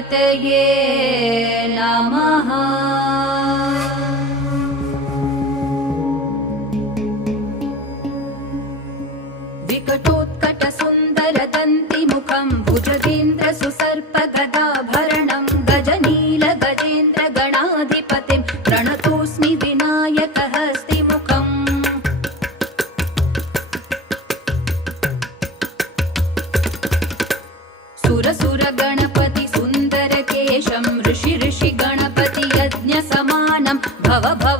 गणपतये नमः। विकटोत्कटसुन्दरदन्तिमुखं भुजगेन्द्रसुसर्पगदाभरणं गजनीलगजेन्द्रगणाधिपतिं प्रणतोऽस्मि विनायकहस्तिमुखम्। सुरसुरगणपति सुन्दरकेशं ऋषि गणपति यज्ञसमानं भव भव